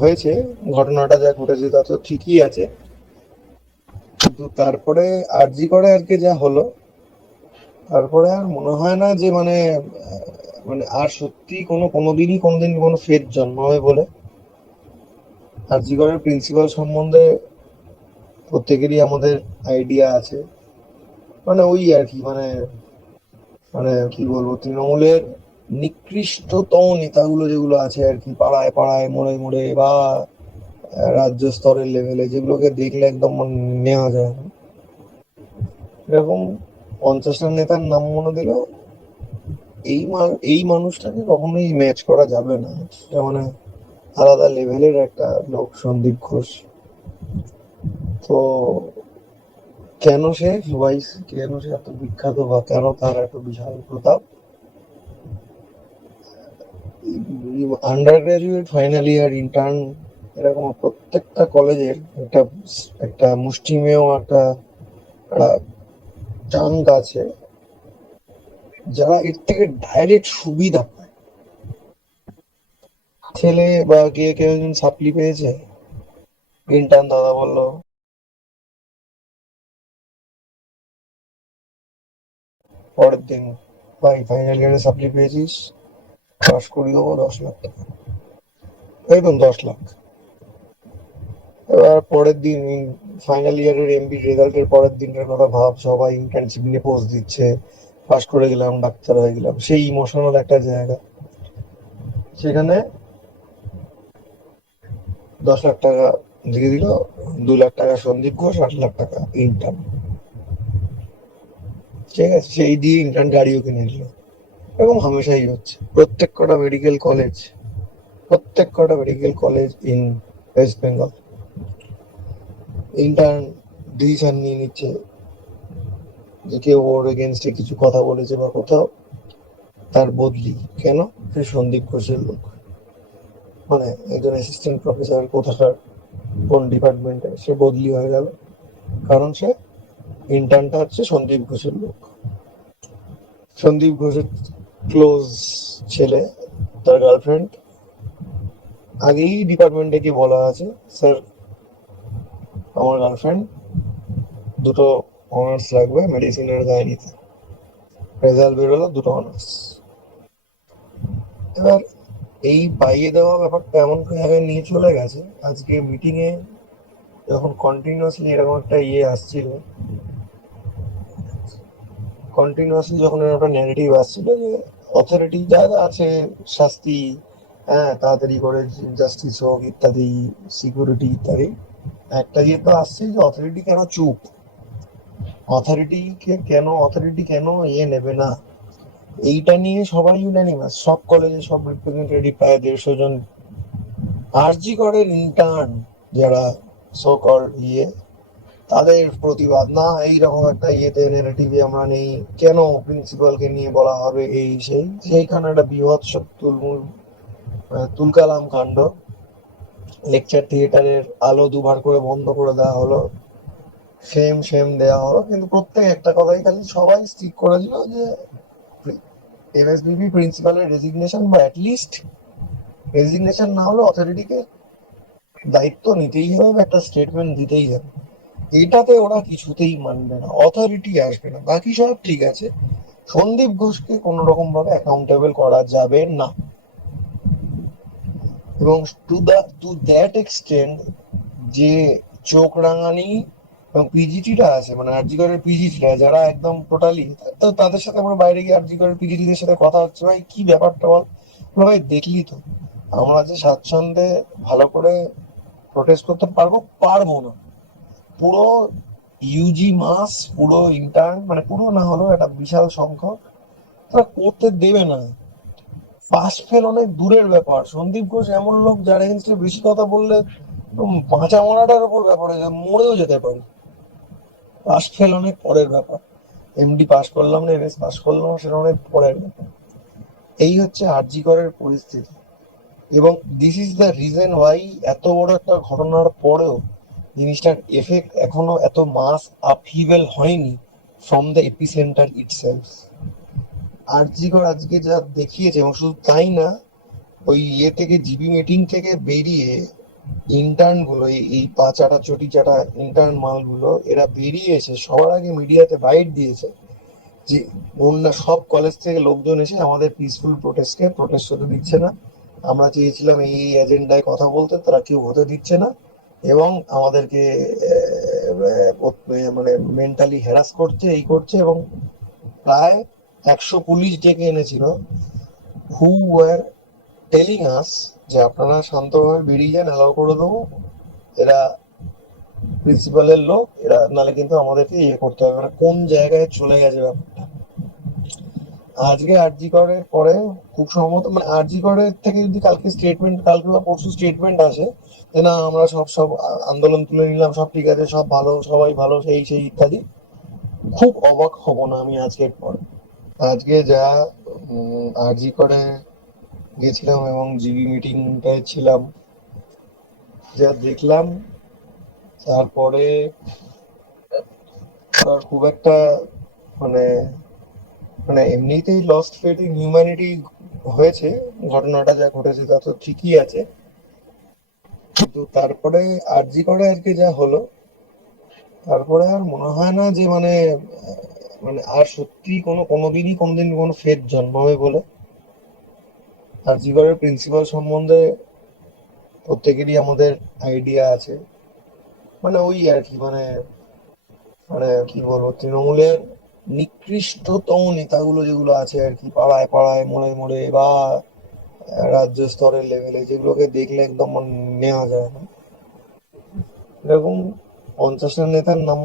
হয়েছে, ঘটনাটা যা ঘটেছে তা তো ঠিকই আছে। কিন্তু তারপরে আরজি করে আর কি যা হলো, তারপরে আর মনে হয় না যে মানে মানে আর সত্যি কোনো, কোনোদিনই কোনোদিন কোনো ফের জন্মাবে বলে। আরজি করের প্রিন্সিপাল সম্বন্ধে প্রত্যেকেরই আমাদের আইডিয়া আছে। মানে ওই আর কি মানে মানে কি বলব, তৃণমূলের নিকৃষ্টতম নেতাগুলো যেগুলো আছে আর কি, পাড়ায় পাড়ায়, মোড়ে মোড়ে বা রাজ্য স্তরের লেভেলে যেগুলোকে দেখলে একদম নেওয়া যায় না। এরকম পঞ্চাশটা নেতার নাম মনে দিলেও এই এই মানুষটাকে কখনোই ম্যাচ করা যাবে না। মানে আলাদা লেভেলের একটা লোক, সন্দীপ ঘোষ। তো কেন সে সবাই কেন সে এত বিখ্যাত বা কেন তার এত বিশাল প্রতাপ? Undergraduate final year intern এরকম প্রত্যেকটা কলেজের একটা একটা মুষ্টিমেয় একটা চাঙ্ক আছে, যারা এর থেকে ডাইরেক্ট সুবিধা পায়। ছেলে বা কে কেউ একজন সাপ্লি পেয়েছে ইন্টার্ন দাদা বলল, পরের দিন ভাই ফাইনাল ইয়ারে সাপ্লি পেয়েছিস? পাস করে দেবো, দশ লাখ টাকা। একদম দশ লাখ। এবার পরের দিন ফাইনাল ইয়ারের এমবি রেজাল্টের পরের দিনটার কথা ভাব, সবাই ইন্টার্নশিপ নিয়ে পোস্ট দিচ্ছে পাস করে গেলাম, ডাক্তার হয়ে গেলাম। সেই ইমোশনাল একটা জায়গা। সেখানে দশ লাখ টাকা দিয়ে দিল, দু লাখ টাকা সন্দীপ ঘোষ, আট লাখ টাকা ইন্টার্ন ঠিক আছে, সেই দিয়ে ইন্টার্ন গাড়িও কিনে নিল। এরকম হামেশাই হচ্ছে। প্রত্যেক কটা মেডিকেল কলেজ প্রত্যেক কটা medical college in West Bengal intern decision নিয়ে নিচ্ছে যে কেউ ওর এগেনস্টে কিছু কথা বলেছে বা কোথাও, তার বদলি। কেন? সে সন্দীপ ঘোষের লোক। মানে একজন অ্যাসিস্ট্যান্ট প্রফেসর কোথাকার, কোন ডিপার্টমেন্টে সে বদলি হয়ে গেল। কারণ সে ইন্টার্নটা হচ্ছে সন্দীপ ঘোষের লোক। সন্দীপ ঘোষের ক্লোজ ছেলে, তার গার্লফ্রেন্ড আগেই ডিপার্টমেন্টে কি বলা আছে স্যার আমার গার্লফ্রেন্ড দুটো অনার্স লাগবে মেডিসিনের গাইনিতে রেজাল্ট বেরোলো, দুটো অনার্স এবার এই পাইয়ে দেওয়া ব্যাপারটা এমন জায়গায় নিয়ে চলে গেছে। আজকে মিটিং এ যখন কন্টিনিউয়াসলি এরকম একটা ইয়ে আসছিল কন্টিনিউয়াসলি যখন একটা নেগেটিভ আসছিল যে অথরিটি যা যা আছে, শাস্তি হ্যাঁ তাড়াতাড়ি করে জাস্টিস হোক ইত্যাদি সিকিউরিটি ইত্যাদি, একটা ইয়ে তো আসছে যে অথরিটি কেন চুপ? অথরিটিকে কেন অথরিটি কেন ইয়ে নেবে না? এইটা নিয়ে সবাই ইউনানিমাস সব কলেজে সব রিপ্রেজেন্টেটিভ প্রায় দেড়শো জন আরজি করের ইন্টার্ন যারা সো কল ইয়ে তাদের প্রতিবাদ। না, এইরকম একটা ইয়েতে নেগেটিভে আমরা নেই। কেন প্রিন্সিপালকে নিয়ে বলা হবে এই সেই? সেইখানে একটা বৃহৎ তুলমুল তুলকালাম কাণ্ড। লেকচার থিয়েটারের আলো দুবার করে বন্ধ করে দেওয়া হলো। সেম সেম দেওয়া হলো। কিন্তু প্রত্যেক একটা কথাই খালি সবাই স্টিক করে দিল যে এমএসবিবি প্রিন্সিপালের রেজিগনেশন বা অ্যাটলিস্ট রেজিগনেশন না হলে অথরিটিকে দায়িত্ব নিতেই হবে, একটা স্টেটমেন্ট দিতেই হবে। এটাতে ওরা কিছুতেই মানবে না অথরিটি আসবে না বাকি সব ঠিক আছে। সন্দীপ ঘোষকে কোন রকম ভাবে অ্যাকাউন্টেবল করা যাবে না। এবং to the to that extend যে চোখ রাঙানি এবং পিজিটিটা আছে মানে আরজিগরের পিজিটিরা যারা একদম টোটালি তো তাদের সাথে আমরা বাইরে গিয়ে আরজিগরের পিজিটিদের সাথে কথা হচ্ছে ভাই কি ব্যাপারটা বলে, ভাই দেখলি তো আমরা যে স্বাচ্ছন্দ্যে ভালো করে প্রোটেস্ট করতে পারব পারব না। পুরো ইউজি মাস পুরো ইন্টার্ন মানে পুরো না হলেও একটা বিশাল সংখ্যক, তারা করতে দেবে না। পাস ফেল অনেক দূরের ব্যাপার। সন্দীপ ঘোষ এমন লোক যার এগেনস্টে বেশি কথা বললে বাঁচা মরাটার উপর ব্যাপারে মরেও যেতে পারি। পাস ফেল অনেক পরের ব্যাপার। এমডি পাস করলাম না এমএস পাস করলাম সেটা অনেক পরের ব্যাপার। এই হচ্ছে আরজি করের পরিস্থিতি। এবং this is the reason why এত বড় একটা ঘটনার পরেও জিনিসটার এফেক্ট এখনও এত মাস আপহিভেল হয়নি from the epicentre itself R G Kar আজকে যা দেখিয়েছে, এবং শুধু তাই না, ওই ইয়ে থেকে, জিবি মিটিং থেকে বেরিয়ে ইন্টার্নগুলো, এই- এই পা চাটা চটি ইন্টার্ন মালগুলো, এরা বেরিয়ে এসে সবার আগে মিডিয়াতে বাইট দিয়েছে যে অন্য সব কলেজ থেকে লোকজন এসে আমাদের পিসফুল প্রোটেস্টকে প্রোটেস্ট হতে দিচ্ছে না। আমরা চেয়েছিলাম এই এজেন্ডায় কথা বলতে, তারা কেউ হতে দিচ্ছে না। এবং আমাদেরকে মানে মেন্টালি হ্যারাস করছে, এই করছে এবং প্রায় একশো পুলিশ ডেকে এনেছিল হু ওয়ার টেলিং আস যে আপনারা শান্তভাবে বেরিয়ে যান অ্যালাউ করে দেবো। এরা প্রিন্সিপালের লোক, এরা নালে কিন্তু আমাদেরকে ইয়ে করতে হবে। কোন জায়গায় চলে গেছে ব্যাপারটা? আজকে আরজি করের পরে খুব সম্ভবত মানে আরজি করের থেকে যদি কালকে স্টেটমেন্ট কালকে বা পরশু স্টেটমেন্ট আসে যে না আমরা সব সব আন্দোলন তুলে নিলাম, সব ঠিক আছে, সব ভালো, সবাই ভালো, সেই সেই ইত্যাদি। খুব অবাক হব না আমি আজকের পর। আজকে যা আরজি করে গেছিলাম এবং জিবি মিটিংটায় ছিলাম, যা দেখলাম, তারপরে খুব একটা মানে মানে এমনিতেই লস্ট ফেথ ইন হিউম্যানিটি হয়েছে, ঘটনাটা যা ঘটেছে তা তো ঠিকই আছে। কিন্তু তারপরে আরজি করে আর কি যা হলো, তারপরে আর মনে হয় না যে মানে মানে আর সত্যি কোনো, কোনোদিনই কোনোদিন কোনো ফেথ জন্মাবে বলে। আরজি করের প্রিন্সিপাল সম্বন্ধে প্রত্যেকেরই আমাদের আইডিয়া আছে। মানে ওই আর কি মানে মানে কি বলব, তৃণমূলের নিকৃষ্টতম নেতাগুলো যেগুলো আছে আর কি, পাড়ায় পাড়ায়, মোড়ে মোড়ে বা রাজ্য স্তরের লেভেলে যেগুলোকে দেখলে একদম নেওয়া যায় না। এরকম পঞ্চাশটা নেতার নাম